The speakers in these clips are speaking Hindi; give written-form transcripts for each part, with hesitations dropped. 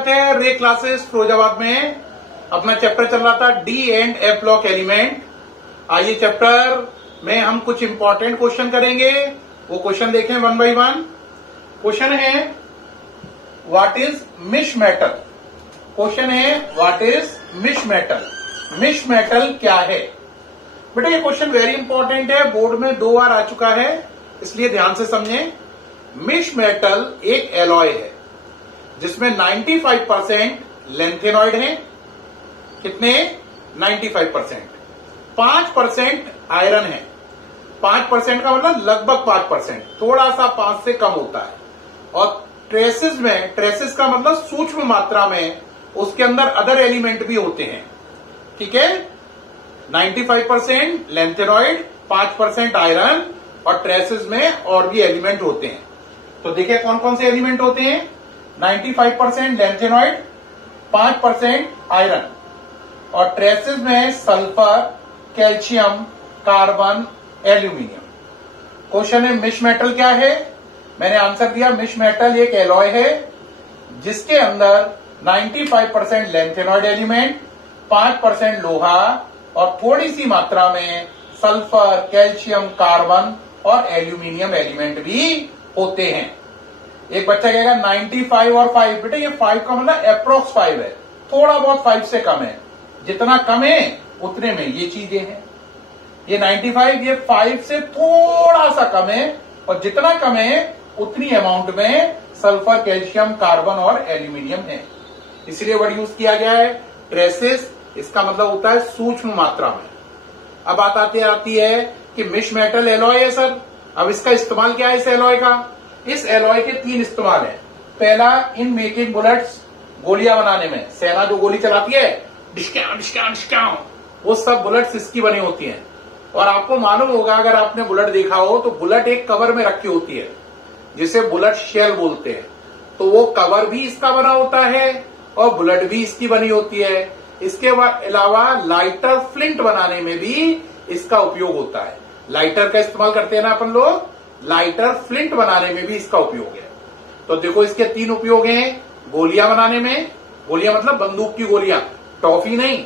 स्वागत है रे क्लासेस फिरोजाबाद में। अपना चैप्टर चल रहा था D and F block element. आइए चैप्टर में हम कुछ इंपॉर्टेंट क्वेश्चन करेंगे, वो क्वेश्चन देखें वन बाय वन। क्वेश्चन है व्हाट इज मिश मेटल। क्वेश्चन है व्हाट इज मिश मेटल। मिश मेटल क्या है बेटा? ये क्वेश्चन वेरी इंपॉर्टेंट है, बोर्ड में 2 बार आ चुका है, इसलिए ध्यान से समझें। मिश मेटल एक एलॉय है जिसमें 95% लेंथेनॉइड है। कितने? 95%। 5% आयरन है। 5% का मतलब लगभग 5%, थोड़ा सा 5 से कम होता है। और ट्रेसेस में, ट्रेसेस का मतलब सूक्ष्म मात्रा में उसके अंदर अदर एलिमेंट भी होते हैं। ठीक है, 95% लेंथेनॉइड, 5% आयरन और ट्रेसेस में और भी एलिमेंट होते हैं। तो देखिए कौन कौन से एलिमेंट होते हैं। 95% लेंथेनॉइड, 5% आयरन और ट्रेसेस में sulphur, calcium, carbon, aluminium. Question है मिश मेटल क्या है। मैंने आंसर दिया, मिश मेटल एक एलॉय है जिसके अंदर 95% लेंथेनॉइड एलिमेंट, 5% लोहा और थोड़ी सी मात्रा में सल्फर, कैल्शियम, कार्बन और एल्यूमिनियम एलिमेंट भी होते हैं। एक बच्चा कहेगा 95 और 5, बेटा ये 5 का मतलब अप्रोक्स 5 है, थोड़ा बहुत 5 से कम है। जितना कम है उतने में ये चीजें हैं। ये 95 ये 5 से थोड़ा सा कम है और जितना कम है उतनी अमाउंट में सल्फर, कैल्शियम, कार्बन और एल्यूमिनियम है। इसलिए वर्ड यूज किया गया है ट्रेसेस। इसका मतलब होता है सूक्ष्म मात्रा में। अब बात आती है कि मिश मेटल एलॉय है सर। अब इसका इस्तेमाल क्या है इस एलॉय का? इस एलॉय के 3 इस्तेमाल है। पहला, इन मेकिंग बुलेट्स, गोलियां बनाने में। सेना जो गोली चलाती है डिस्काउं डिस्काउं डिस्काउं, वो सब बुलेट्स इसकी बनी होती हैं। और आपको मालूम होगा अगर आपने बुलेट देखा हो तो बुलेट एक कवर में रखी होती है जिसे बुलेट शेल बोलते हैं। तो वो कवर भी इसका बना होता है और बुलेट भी इसकी बनी होती है। इसके अलावा लाइटर फ्लिंट बनाने में भी इसका उपयोग होता है। लाइटर का इस्तेमाल करते हैं ना अपन लोग, लाइटर फ्लिंट बनाने में भी इसका उपयोग है। तो देखो इसके 3 उपयोग हैं। गोलियां बनाने में, गोलियां मतलब बंदूक की गोलियां, टॉफी नहीं,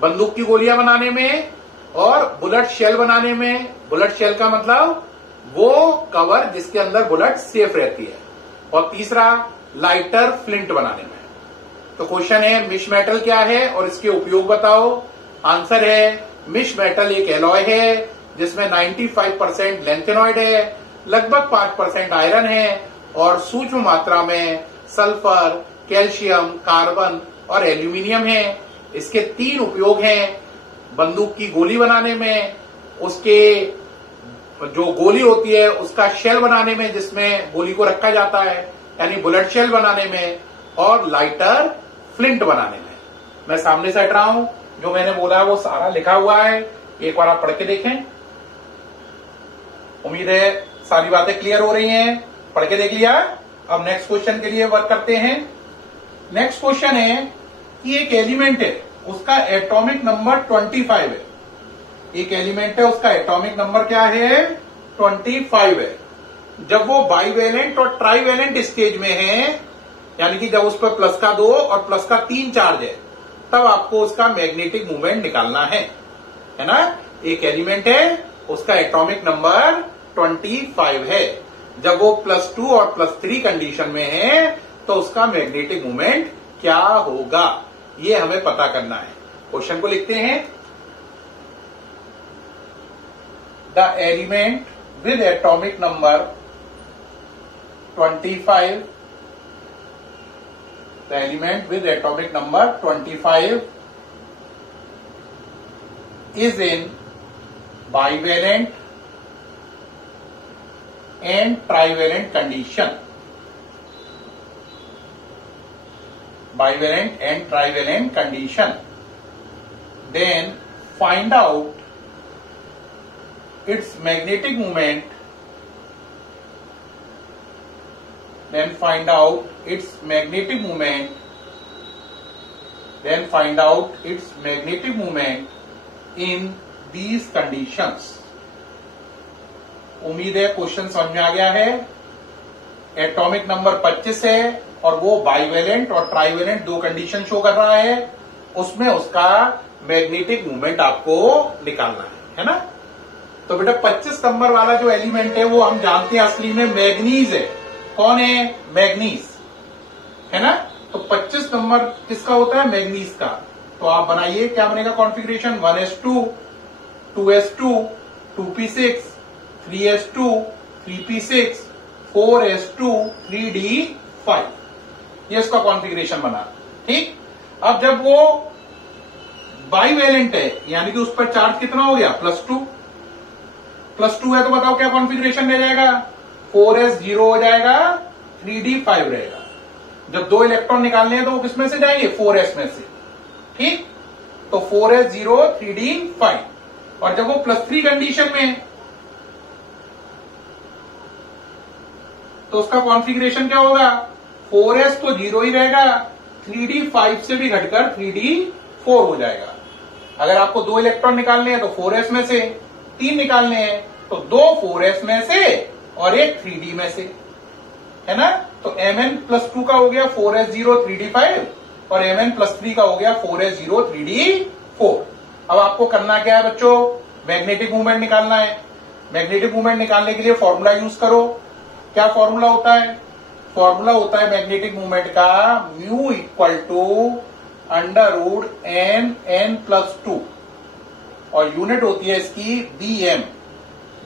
बंदूक की गोलियां बनाने में, और बुलेट शेल बनाने में। बुलेट शेल का मतलब वो कवर जिसके अंदर बुलेट सेफ रहती है। और तीसरा, लाइटर फ्लिंट बनाने में। तो क्वेश्चन है मिश मेटल क्या है और इसके उपयोग बताओ। आंसर है मिश मेटल एक एलॉय है जिसमें 95% लेंथेनॉइड है, लगभग 5% आयरन है और सूक्ष्म मात्रा में सल्फर, कैल्शियम, कार्बन और एल्यूमिनियम है। इसके 3 उपयोग हैं। बंदूक की गोली बनाने में, उसके जो गोली होती है उसका शेल बनाने में जिसमें गोली को रखा जाता है यानी बुलेट शेल बनाने में, और लाइटर फ्लिंट बनाने में। मैं सामने से हट रहा हूं, जो मैंने बोला है वो सारा लिखा हुआ है, एक बार आप पढ़ के देखें। उम्मीद है सारी बातें क्लियर हो रही हैं। पढ़ के देख लिया। अब नेक्स्ट क्वेश्चन के लिए वर्क करते हैं। नेक्स्ट क्वेश्चन है कि एक एलिमेंट है, उसका एटॉमिक नंबर 25 है। एक एलिमेंट है, उसका एटॉमिक नंबर क्या है? 25 है। जब वो बाईवेलेंट और ट्राईवेलेंट स्टेज में है, यानी कि जब उस पर प्लस का 2 और प्लस का 3 चार्ज है, तब आपको उसका मैग्नेटिक मूवमेंट निकालना है ना। एक एलिमेंट है, उसका एटॉमिक नंबर 25 है। जब वो +2 और +3 कंडीशन में है तो उसका मैग्नेटिक मूवमेंट क्या होगा, ये हमें पता करना है। क्वेश्चन को लिखते हैं। The element with atomic number 25, the element with atomic number 25 is in bivalent and trivalent condition. Bivalent and trivalent condition. Then find out its magnetic moment. Then find out its magnetic moment. Then find out its magnetic moment in these conditions. उम्मीद है क्वेश्चन समझ में आ गया है। एटॉमिक नंबर 25 है और वो बाइवेलेंट और ट्राइवेलेंट दो कंडीशन शो कर रहा है, उसमें उसका मैग्नेटिक मूवमेंट आपको निकालना है ना। तो बेटा 25 नंबर वाला जो एलिमेंट है वो हम जानते हैं असली में मैग्नीज है। कौन है? मैग्नीज, है ना। तो 25 नंबर किसका होता है? मैग्नीज का। तो आप बनाइए, क्या बनेगा configuration? 1s2, 2s2, 2p6, 3s2, 3p6, 4s2, 3d5, ये इसका कॉन्फ़िगरेशन बना। ठीक। अब जब वो बाइवेलेंट है, यानी कि उस पर चार्ज कितना हो गया? +2। +2 है तो बताओ क्या कॉन्फ़िगरेशन रह जाएगा? 4s0 हो जाएगा, 3d5 रहेगा। जब दो इलेक्ट्रॉन निकालने हैं तो वो किसमें से जाएंगे? 4s में से। ठीक। तो 4s0, 3d5। और जब वो +3 कंडीशन में है तो उसका कॉन्फ़िगरेशन क्या होगा? 4s तो 0 ही रहेगा, 3d5 से भी घटकर 3d4 हो जाएगा। अगर आपको दो इलेक्ट्रॉन निकालने हैं तो 4s में से, 3 निकालने हैं तो 2 4s में से और एक 3d में से, है ना। तो Mn+2 का हो गया 4s0, 3d5 और Mn+3 का हो गया 4s0, 3d4। अब आपको करना क्या है बच्चों? मैग्नेटिक मूवमेंट निकालना है। मैग्नेटिक मूवमेंट निकालने के लिए फॉर्मूला यूज करो। क्या फॉर्मूला होता है? फॉर्मूला होता है मैग्नेटिक मूवमेंट का μ √ n+2 और यूनिट होती है इसकी Bm,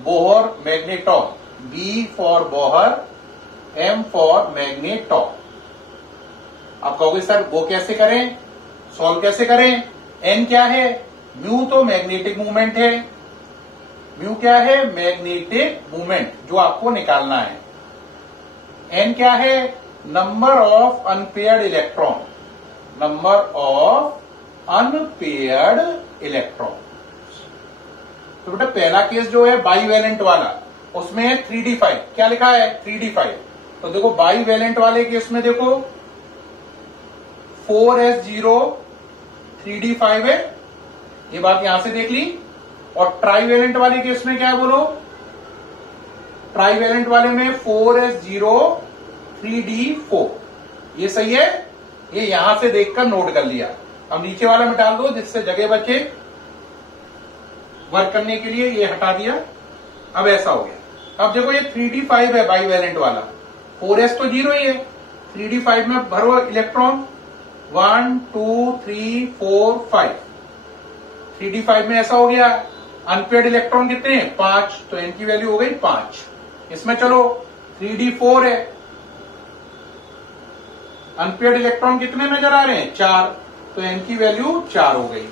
Bohr magneton. B for Bohr, M for magneton. आप कहोगे सर वो कैसे करें, सॉल्व कैसे करें? N क्या है? म्यू तो मैग्नेटिक मूवमेंट है। म्यू क्या है? मैग्नेटिक मूवमेंट जो आपको निकालना है। N क्या है? Number of unpaired electron. Number of unpaired electron. तो बेटा पहला केस जो है बाइवेलेंट वाला, उसमें है 3d5। क्या लिखा है? 3d5। तो देखो बाइवेलेंट वाले केस में देखो 4s0, 3d5 है, ये बात यहां से देख ली। और ट्राइवेलेंट वाले केस में क्या है बोलो? ट्राइवेलेंट वाले में 4s0, 3d4, ये सही है। ये यहां से देखकर नोट कर लिया। अब नीचे वाला मिटा दो जिससे जगह बचे वर्क करने के लिए, ये हटा दिया। अब ऐसा हो गया। अब देखो ये 3d5 है बाइवेलेंट वाला, 4s तो 0 ही है, 3d5 में भरो इलेक्ट्रॉन 1 2 3 4 5। 3d5 में ऐसा हो गया। अनपेयर्ड इलेक्ट्रॉन कितने हैं? 5, तो इनकी वैल्यू हो गई 5। इसमें चलो 3d4 है, अनपेयर्ड इलेक्ट्रॉन कितने नजर आ रहे हैं? 4, तो इनकी वैल्यू 4 हो गई।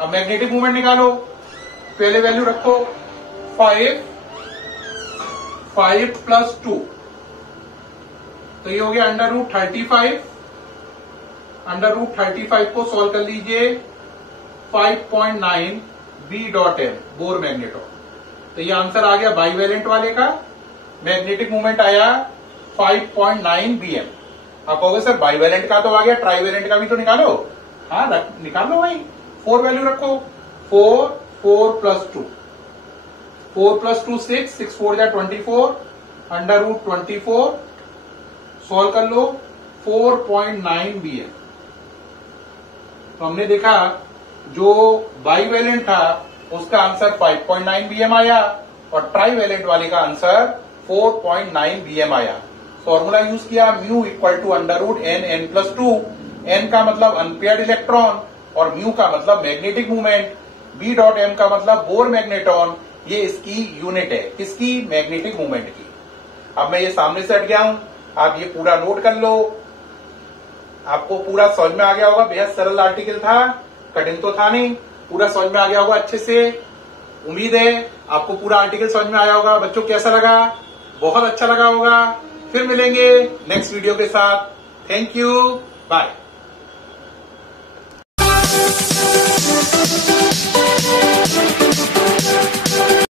अब मैग्नेटिक मूवमेंट निकालो। पहले वैल्यू रखो 5 + 2, तो ये हो गया √35। √35 को सॉल्व कर लीजिए, 5.9 B.M, बोर मैग्नेटॉन। तो ये आंसर आ गया बाइवेलेंट वाले का। मैग्नेटिक मूवमेंट आया 5.9 BM। आप कहोगे सर बाइवेलेंट का तो आ गया, ट्राइवेलेंट का भी तो निकालो। हाँ निकाल लो भाई। 4 वैल्यू रखो, 4 + 2, 4 + 2 6, 6 4 जा 24, √24 सॉल्व कर लो, 4.9 BM। तो हमने देखा जो बाइवेलेंट था उसका आंसर 5.9 BM आया और ट्राइवेलेंट वाले का आंसर 4.9 BM आया। फॉर्मूला यूज किया μ = n+2। n का मतलब अनपेयर्ड इलेक्ट्रॉन और म्यू का मतलब मैग्नेटिक मूवमेंट, B.M का मतलब बोर मैग्नेटॉन। ये इसकी यूनिट है, किसकी? मैग्नेटिक मूवमेंट की। अब मैं ये सामने से हट गया हूं, आप ये पूरा नोट कर लो। आपको पूरा समझ में आ गया होगा। बेहद सरल आर्टिकल था, कठिन तो था नहीं, पूरा समझ में आ गया होगा अच्छे से। उम्मीद है आपको पूरा आर्टिकल समझ में आया होगा। बच्चों कैसा लगा? बहुत अच्छा लगा होगा। फिर मिलेंगे नेक्स्ट वीडियो के साथ। Thank you, bye.